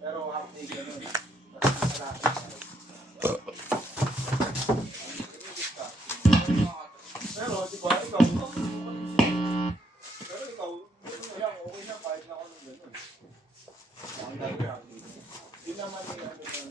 Pero half day gano'n. Tapos malaki. Pero di ba, ikaw, pero ikaw, lang, okay na, kahit na ako ng gano'n. Ang dami lang. Hindi naman yung ano yung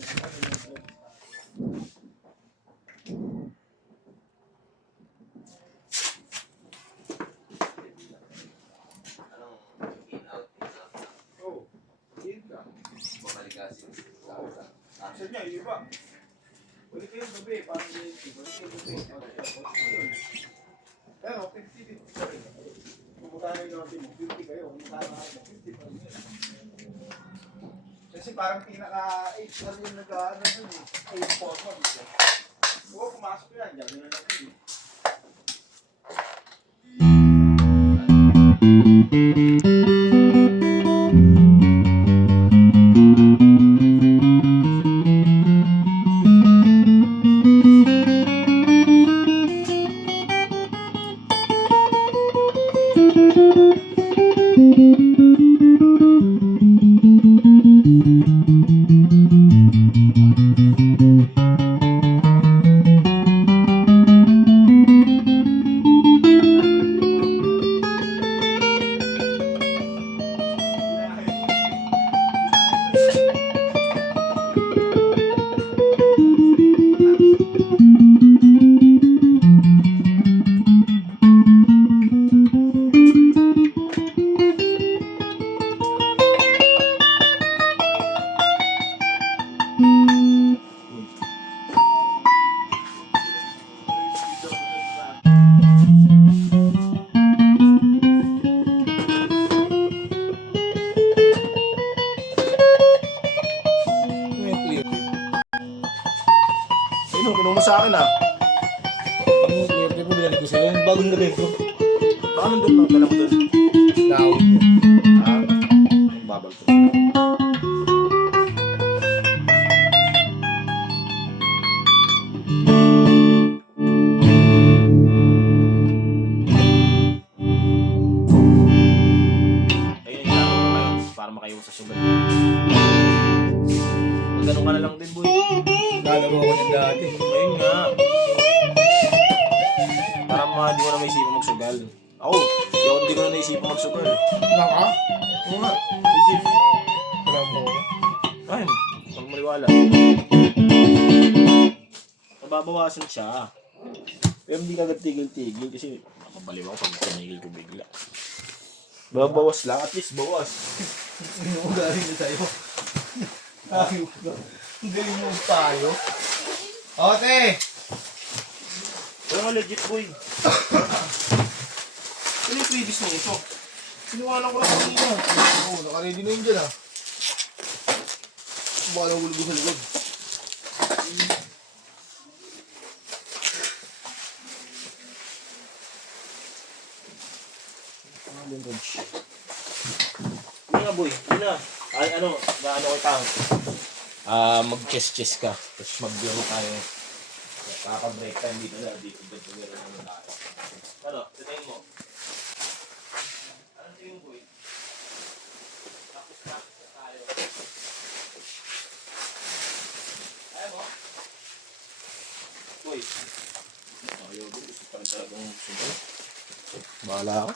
Action niya, yung iba. Balik kayo gabi, parang hindi. Balik kayo gabi. Pero 50-50 ka rin. Pumunta na yung mo, 50 kayo. Pumunta na kayo, 50 pa rin. Kasi parang pinaka-8 na rin nag-ano dun eh. 8 forma dito. Oo, pumasok yan. Diyan na lang yun eh. Kinuha sa akin ah. Ang clear mo binalik ko sa'yo. Yung bagong gabi ko. Baka nandun lang, dala mo dun. Lawag mo. Ah, ang babal ko. Ayun yung ginagawa ko ngayon para makaiwas sa sugat. Magano ka na lang din, boy. Nalaro ako ng dati. Ayun nga. Para hindi ko na maisipan magsugal. Ako, hindi ko na naisipan magsugal. Naka? Oo nga, legit. Wala mo ko. Ayun, huwag maliwala. Nababawasan siya. Pero hindi ka agad tigil-tigil kasi makabaliw ako pag tinigil ko bigla. Babawas lang, at least bawas. Hindi mo galing na sa'yo. Ayaw ko. Ang galing mo tayo. Ote! Pero nga legit, boy. Ano yung previous mo ito? Sinuwanan ko lang kanina. Oo, nakaready na yun dyan ah. Baka nang gulgo sa likod. Hindi nga, boy. Hindi na. Ay, ano ko tang? Mag-chess-chess ka. Tapos mag-blow tayo. Kaka-break time dito na. Dito naman tayo. Ano? Tignan mo. Anong tingin mo, boy? Practice na tayo. Ayaw mo? Boy. Ayaw, boy. Gusto pa rin talagang sumunod. Bahala ka.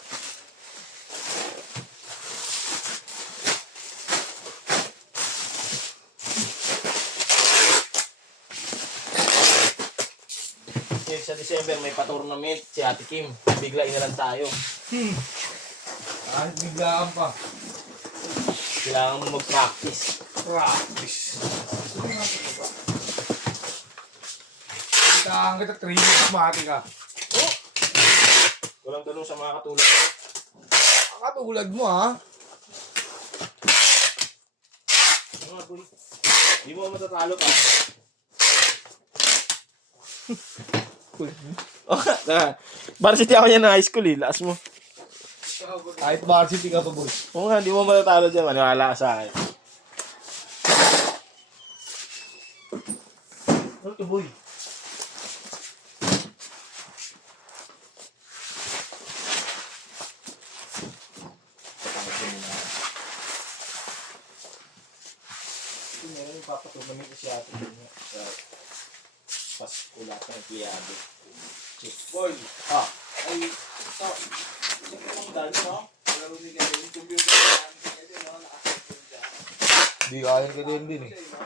Sa December may pa-tournament si Ate Kim. Biglain na lang tayo. Biglaan pa. Kailangan mo mag-practice. Practice. Kailangan kita 3 minutes mati ka. Oh! Walang ganun sa mga katulad ko. Katulad mo ha. Ano nga, boy? Di mo matatalo pa. Varsity ako yan na high school eh. Lakas mo. Kahit varsity ka pa boy. Oo nga, di mo matatalo dyan. Maniwala ka sa akin. Ano to, boy? Meron yung papatunamin ko si ate din sa Pasko lahat ng kiyado. Boy, Ah, ay, ito. Sige lang dali, no? Laro ni Gary. Yung computer namin kanya din, no? Nakaset dyan. Hindi kaya ka din eh. Kasi, no?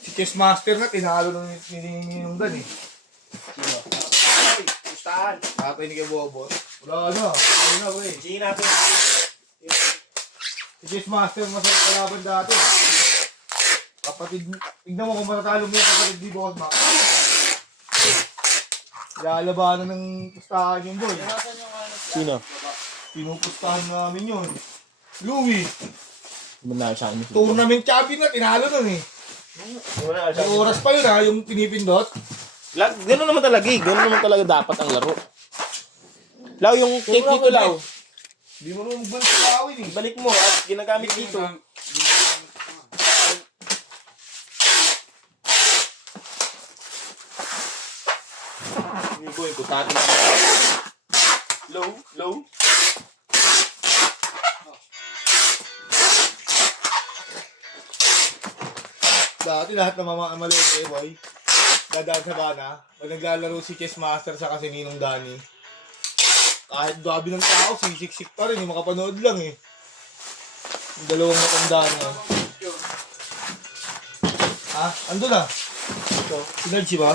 Si Chessmaster na, tinalo nung ninininggan eh. sino? Ay, pustahan. Tatay ni kay Bobot. Wala na. Ano na, pre. Sige natin. Si Chessmaster, masarap kalaban dati. Kapatid, tignan mo kung matatalo mo yung kapatid ni Boss Mac. Lalabanan ng pustahan yung boy. Nasaan yung ano? Sino? Pinupustahan namin yun. Louie, Manalo sa akin. tournament champion na, tinalo nun eh. Wala May oras pa yun ha, yung pinipindot. Gano'n naman talaga eh. Gano'n naman talaga dapat ang laro. Law, yung cake dito, Law. Hindi mo naman magbalik sa lawin eh. Balik mo at ginagamit dito. Hindi ko yung kutati. Low. Dati lahat na maliit eh, boy. Dadaan sa bana. Pag naglalaro si Chessmaster sa kasi Ninong Dani. Kahit dabi ng tao, sisiksik pa rin. Makapanood lang eh. Yung dalawang matanda na. Ha? Ando na. Ito. Sinergy ba?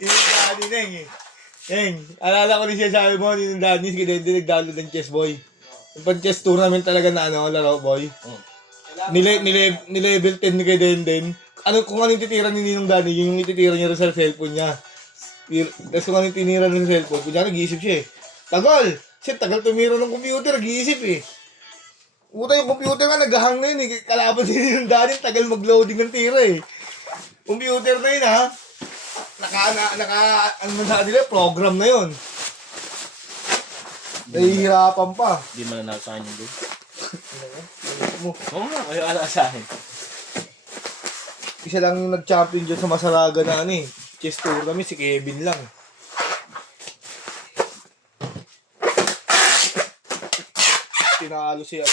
Yung Dani Neng eh. Neng, alala ko rin siya sabi mo, Ninong Dani, sige din nagdalo ng chess boy. Yung pan-chess tournament talaga na ano, laro boy. Nilevel 10 ni kay Denden. Ano, kung anong titira ni Ninong Dani, yun yung ititira niya rin sa cellphone niya. Tapos kung anong tinira niya sa cellphone, kunya nag-iisip siya eh. Tagal! Shit, tagal tumira ng computer, nag-iisip eh. Puta yung computer nga, naghahang na yun eh. Kalaban si Ninong Dani, tagal mag-loading ng tira eh. Computer na yun ha. Ano man sa kanila, program na yun. Nahihirapan pa. Hindi man nanalo sa akin yung goal. Mo. Oo nga, ayaw ala sa akin. Isa lang yung nag-champion dyan sa Masaraga na ano eh. Chess tournament, si Kevin lang. Tinalo siya.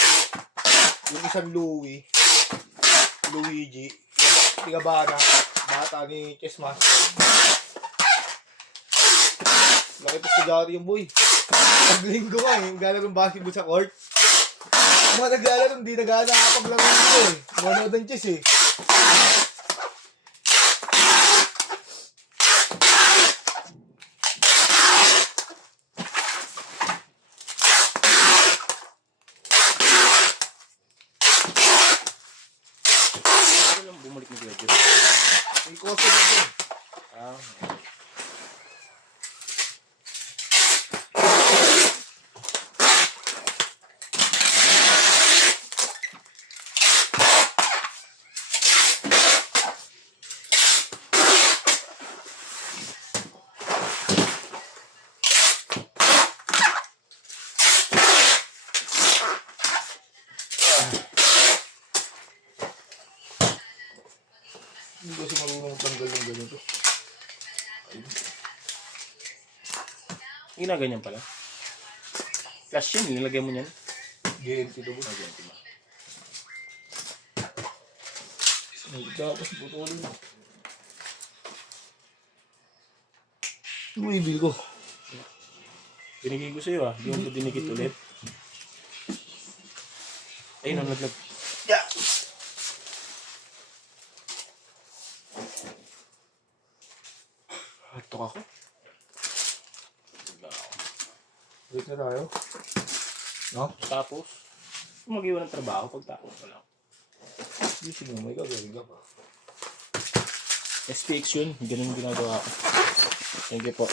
Yung isang Luigi, yung Tigabana, bata ni Chessmaster. Laki pa sa Jari yung boy. Paglinggo nga eh, naglalaro ng basketball sa court. Mga naglalaro, hindi naglalaro nito eh. Manood ng chess eh. Ano lang bumalik ni Kuya Jeff? May kosa na yun. Ah. Hindi kasi marunong tanggal ng ganito. Ginaganyan pala. Flash yun, nilagay mo niyan. GMT to boy. Ganyan, diba? Tapos putulin mo. Ano yung ibil ko? Binigay ko sa'yo ah. Di mo ba dinikit ulit? Ayun ang naglag. Yeah. Hatok ako. Wait na tayo. No? Tapos, mag-iwan ng trabaho pagtapos ko lang. Hindi sige mo, may gagawin ka pa. SPX yun, ganun ginagawa ko. Thank you po.